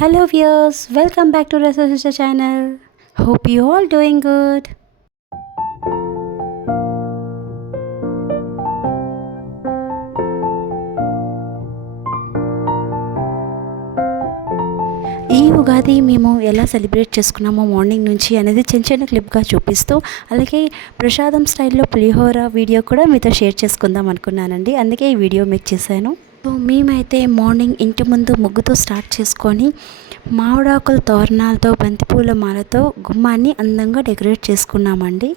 Hello viewers, welcome back to Researcher channel. Hope you all doing good. ఈ ఉగాది మేము ఎలా celebrate చేసుకున్నామో morning నుంచి అనేది చిన్న చిన్న క్లిప్గా చూపిస్తూ అలాగే ప్రసాదం స్టైల్లో పులిహోర వీడియో కూడా మీతో షేర్ చేసుకుందాం అనుకున్నానండి. అందుకే ఈ వీడియో మేక్ చేశాను. సో మేమైతే మార్నింగ్ ఇంటి ముందు ముగ్గుతో స్టార్ట్ చేసుకొని మామిడాకుల తోరణాలతో బంతిపూల మాలతో గుమ్మాన్ని అందంగా డెకరేట్ చేసుకున్నామండి.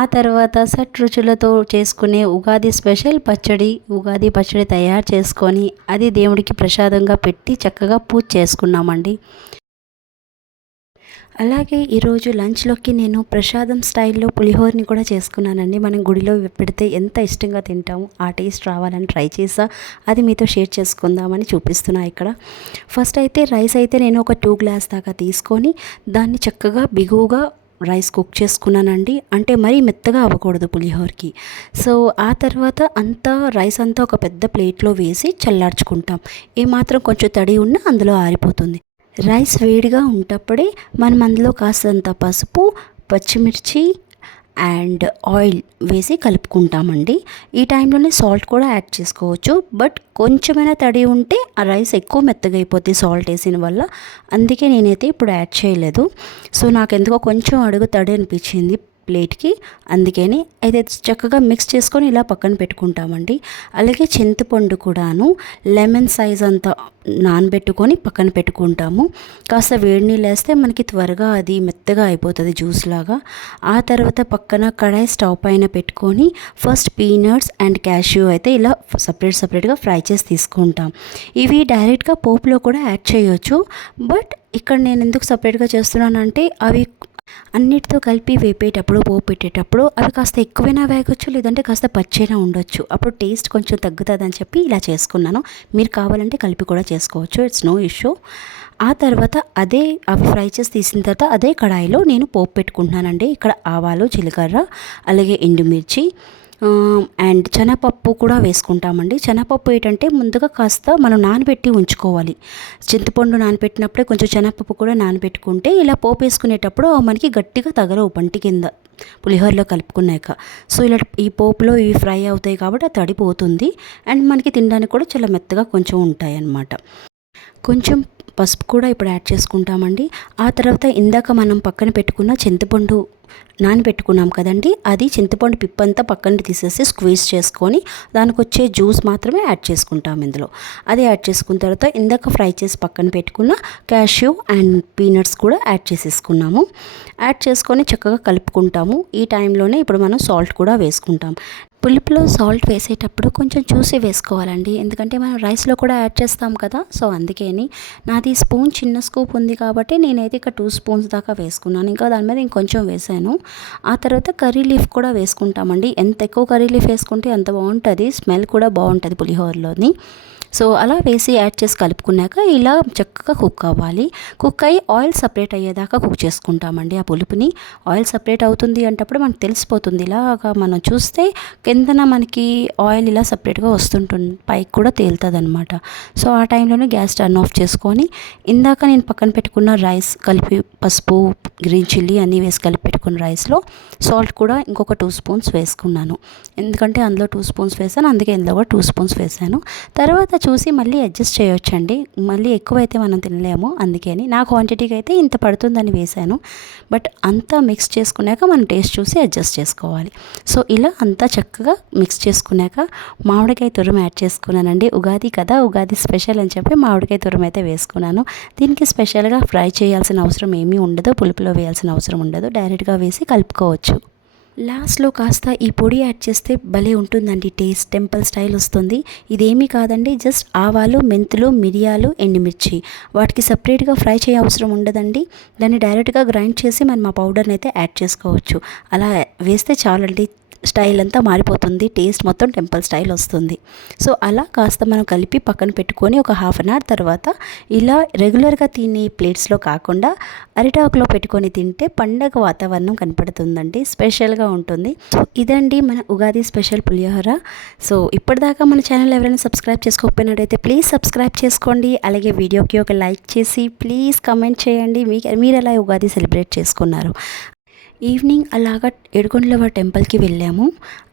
ఆ తర్వాత షట్ రుచులతో చేసుకునే ఉగాది స్పెషల్ ఉగాది పచ్చడి తయారు చేసుకొని అది దేవుడికి ప్రసాదంగా పెట్టి చక్కగా పూజ చేసుకున్నామండి. అలాగే ఈరోజు లంచ్లోకి నేను ప్రసాదం స్టైల్లో పులిహోరని కూడా చేసుకున్నానండి. మనం గుడిలో పెడితే ఎంత ఇష్టంగా తింటాము, ఆ టేస్ట్ రావాలని ట్రై చేసా. అది మీతో షేర్ చేసుకుందామని చూపిస్తున్నా. ఇక్కడ ఫస్ట్ అయితే రైస్ అయితే నేను ఒక 2 గ్లాస్ దాకా తీసుకొని దాన్ని చక్కగా బిగువుగా రైస్ కుక్ చేసుకున్నానండి. అంటే మరీ మెత్తగా అవ్వకూడదు పులిహోరకి. సో ఆ తర్వాత రైస్ అంతా ఒక పెద్ద ప్లేట్లో వేసి చల్లార్చుకుంటాం. ఏమాత్రం కొంచెం తడి ఉన్నా అందులో ఆరిపోతుంది. రైస్ వేడిగా ఉంటప్పుడే మనం అందులో కాస్తంత పసుపు, పచ్చిమిర్చి అండ్ ఆయిల్ వేసి కలుపుకుంటామండి. ఈ టైంలోనే సాల్ట్ కూడా యాడ్ చేసుకోవచ్చు. బట్ కొంచెమైనా తడి ఉంటే ఆ రైస్ ఎక్కువ మెత్తగా అయిపోద్ది సాల్ట్ వేసిన వల్ల. అందుకే నేనైతే ఇప్పుడు యాడ్ చేయలేదు. సో నాకెందుకో కొంచెం అడుగు తడి అనిపించింది ప్లేట్కి, అందుకని అయితే చక్కగా మిక్స్ చేసుకొని ఇలా పక్కన పెట్టుకుంటామండి. అలాగే చింతపండు కూడాను లెమన్ సైజ్ అంతా నానబెట్టుకొని పక్కన పెట్టుకుంటాము. కాస్త వేడి నీళ్ళు వేస్తే మనకి త్వరగా అది మెత్తగా అయిపోతుంది జ్యూస్ లాగా. ఆ తర్వాత పక్కన కడాయి స్టవ్ పైన పెట్టుకొని ఫస్ట్ పీనట్స్ అండ్ క్యాష్యూ అయితే ఇలా సపరేట్గా ఫ్రై చేసి తీసుకుంటాం. ఇవి డైరెక్ట్గా పోపులో కూడా యాడ్ చేయొచ్చు. బట్ ఇక్కడ నేను ఎందుకు సపరేట్గా చేస్తున్నానంటే అవి అన్నిటితో కలిపి వేపేటప్పుడు పోపు పెట్టేటప్పుడు అవి కాస్త ఎక్కువైనా వేగొచ్చు, లేదంటే కాస్త పచ్చైనా ఉండొచ్చు. అప్పుడు టేస్ట్ కొంచెం తగ్గుతుందని చెప్పి ఇలా చేసుకున్నాను. మీరు కావాలంటే కలిపి కూడా చేసుకోవచ్చు, ఇట్స్ నో ఇష్యూ. ఆ తర్వాత అవి ఫ్రై చేసి తీసిన తర్వాత అదే కడాయిలో నేను పోపు పెట్టుకుంటున్నానండి. ఇక్కడ ఆవాలు, జీలకర్ర, అలాగే ఎండుమిర్చి అండ్ శనగపప్పు కూడా వేసుకుంటామండి. శనగపప్పు ఏంటంటే ముందుగా కాస్త మనం నానబెట్టి ఉంచుకోవాలి. చింతపండు నానబెట్టినప్పుడే కొంచెం శనగపప్పు కూడా నానబెట్టుకుంటే ఇలా పోపు వేసుకునేటప్పుడు మనకి గట్టిగా తగలవు పంటి కింద పులిహోరలో కలుపుకున్నాక. సో ఇలా ఈ పోపులో ఇవి ఫ్రై అవుతాయి కాబట్టి అది తడిపోతుంది అండ్ మనకి తినడానికి కూడా చాలా మెత్తగా కొంచెం ఉంటాయి అన్నమాట. కొంచెం పసుపు కూడా ఇప్పుడు యాడ్ చేసుకుంటామండి. ఆ తర్వాత ఇందాక మనం పక్కన పెట్టుకున్న చింతపండు నానబెట్టుకున్నాం కదండి, అది చింతపండు పిప్పంతా పక్కన తీసేసి స్క్వీజ్ చేసుకొని దానికి వచ్చే జ్యూస్ మాత్రమే యాడ్ చేసుకుంటాం ఇందులో. అది యాడ్ చేసుకున్న తర్వాత ఇందాక ఫ్రై చేసి పక్కన పెట్టుకున్న క్యాష్యూ అండ్ పీనట్స్ కూడా యాడ్ చేసేసుకున్నాము. యాడ్ చేసుకొని చక్కగా కలుపుకుంటాము. ఈ టైంలోనే ఇప్పుడు మనం సాల్ట్ కూడా వేసుకుంటాం. పులుపులో సాల్ట్ వేసేటప్పుడు కొంచెం చూసి వేసుకోవాలండి, ఎందుకంటే మనం రైస్లో కూడా యాడ్ చేస్తాం కదా. సో అందుకని నాది చిన్న స్కూప్ ఉంది కాబట్టి నేనైతే ఇక్కడ 2 స్పూన్స్ దాకా వేసుకున్నాను. ఇంకా దాని మీద ఇంకొంచెం వేసాను. ఆ తర్వాత కర్రీ లీఫ్ కూడా వేసుకుంటామండి. ఎంత ఎక్కువ కర్రీ లీఫ్ వేసుకుంటే అంత బాగుంటుంది, స్మెల్ కూడా బాగుంటుంది పులిహోరలోని. సో అలా వేసి యాడ్ చేసి కలుపుకున్నాక ఇలా చక్కగా కుక్ అవ్వాలి. కుక్ అయ్యి ఆయిల్ సపరేట్ అయ్యేదాకా కుక్ చేసుకుంటామండి. ఆ పులుపుని ఆయిల్ సపరేట్ అవుతుంది అంటప్పుడు మనకు తెలిసిపోతుంది. ఇలాగా మనం చూస్తే కిందన మనకి ఆయిల్ ఇలా సపరేట్గా వస్తుంటుంది, పైకి కూడా తేలుతుంది అనమాట. సో ఆ టైంలోనే గ్యాస్ టర్న్ ఆఫ్ చేసుకొని ఇందాక నేను పక్కన పెట్టుకున్న రైస్ కలిపి పసుపు, గ్రీన్ చిల్లీ అన్నీ వేసి కలిపి పెట్టుకున్న రైస్లో సాల్ట్ కూడా ఇంకొక 2 స్పూన్స్ వేసుకున్నాను. ఎందుకంటే అందులో 2 స్పూన్స్ వేసాను, అందుకే ఇందులో కూడా 2 స్పూన్స్ వేసాను. తర్వాత చూసి మళ్ళీ అడ్జస్ట్ చేయొచ్చండి, మళ్ళీ ఎక్కువైతే మనం తినలేము. అందుకని నా క్వాంటిటీకి అయితే ఇంత పడుతుందని వేసాను. బట్ అంతా మిక్స్ చేసుకున్నాక మనం టేస్ట్ చూసి అడ్జస్ట్ చేసుకోవాలి. సో ఇలా అంతా చక్కగా మిక్స్ చేసుకున్నాక మామిడికాయ తురుము యాడ్ చేసుకున్నానండి. ఉగాది కదా, ఉగాది స్పెషల్ అని చెప్పి మామిడికాయ తురుము అయితే వేసుకున్నాను. దీనికి స్పెషల్గా ఫ్రై చేయాల్సిన అవసరం ఏమీ ఉండదు, పులుపులో వేయాల్సిన అవసరం ఉండదు, డైరెక్ట్గా వేసి కలుపుకోవచ్చు. లాస్ట్లో కాస్త ఈ పొడి యాడ్ చేస్తే భలే ఉంటుందండి, టేస్ట్ టెంపుల్ స్టైల్ వస్తుంది. ఇదేమీ కాదండి, జస్ట్ ఆవాలు, మెంతులు, మిరియాలు, ఎండుమిర్చి, వాటికి సపరేట్గా ఫ్రై చేయ అవసరం ఉండదండి. దాన్ని డైరెక్ట్గా గ్రైండ్ చేసి మనం ఆ పౌడర్ని అయితే యాడ్ చేసుకోవచ్చు. అలా వేస్తే చాలండి. స్టైల్ అంతా మారిపోతుంది, టేస్ట్ మొత్తం టెంపుల్ స్టైల్ వస్తుంది. సో అలా కాస్త మనం కలిపి పక్కన పెట్టుకొని ఒక హాఫ్ అన్ అవర్ తర్వాత ఇలా రెగ్యులర్గా తినే ప్లేట్స్లో కాకుండా అరిటాకులో పెట్టుకొని తింటే పండగ వాతావరణం కనపడుతుందండి, స్పెషల్గా ఉంటుంది. సో ఇదండి మన ఉగాది స్పెషల్ పులిహోర. సో ఇప్పటిదాకా మన ఛానల్ ఎవరైనా సబ్స్క్రైబ్ చేసుకోకపోయినట్టయితే ప్లీజ్ సబ్స్క్రైబ్ చేసుకోండి. అలాగే వీడియోకి ఒక లైక్ చేసి ప్లీజ్ కమెంట్ చేయండి మీరు ఎలా ఉగాది సెలబ్రేట్ చేసుకున్నారు. ఈవినింగ్ అలాగా ఏడుకొండలవారి టెంపుల్కి వెళ్ళాము.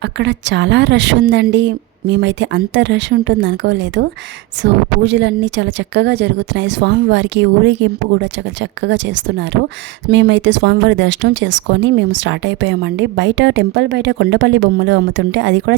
అక్కడ చాలా రష్ ఉందండి. మేమైతే అంత రష్ ఉంటుంది అనుకోలేదు. సో పూజలన్నీ చాలా చక్కగా జరుగుతున్నాయి. స్వామివారికి ఊరేగింపు కూడా చాలా చక్కగా చేస్తున్నారు. మేమైతే స్వామివారి దర్శనం చేసుకొని మేము స్టార్ట్ అయిపోయామండి. బయట టెంపుల్ బయట కొండపల్లి బొమ్మలు అమ్ముతుంటే అది కూడా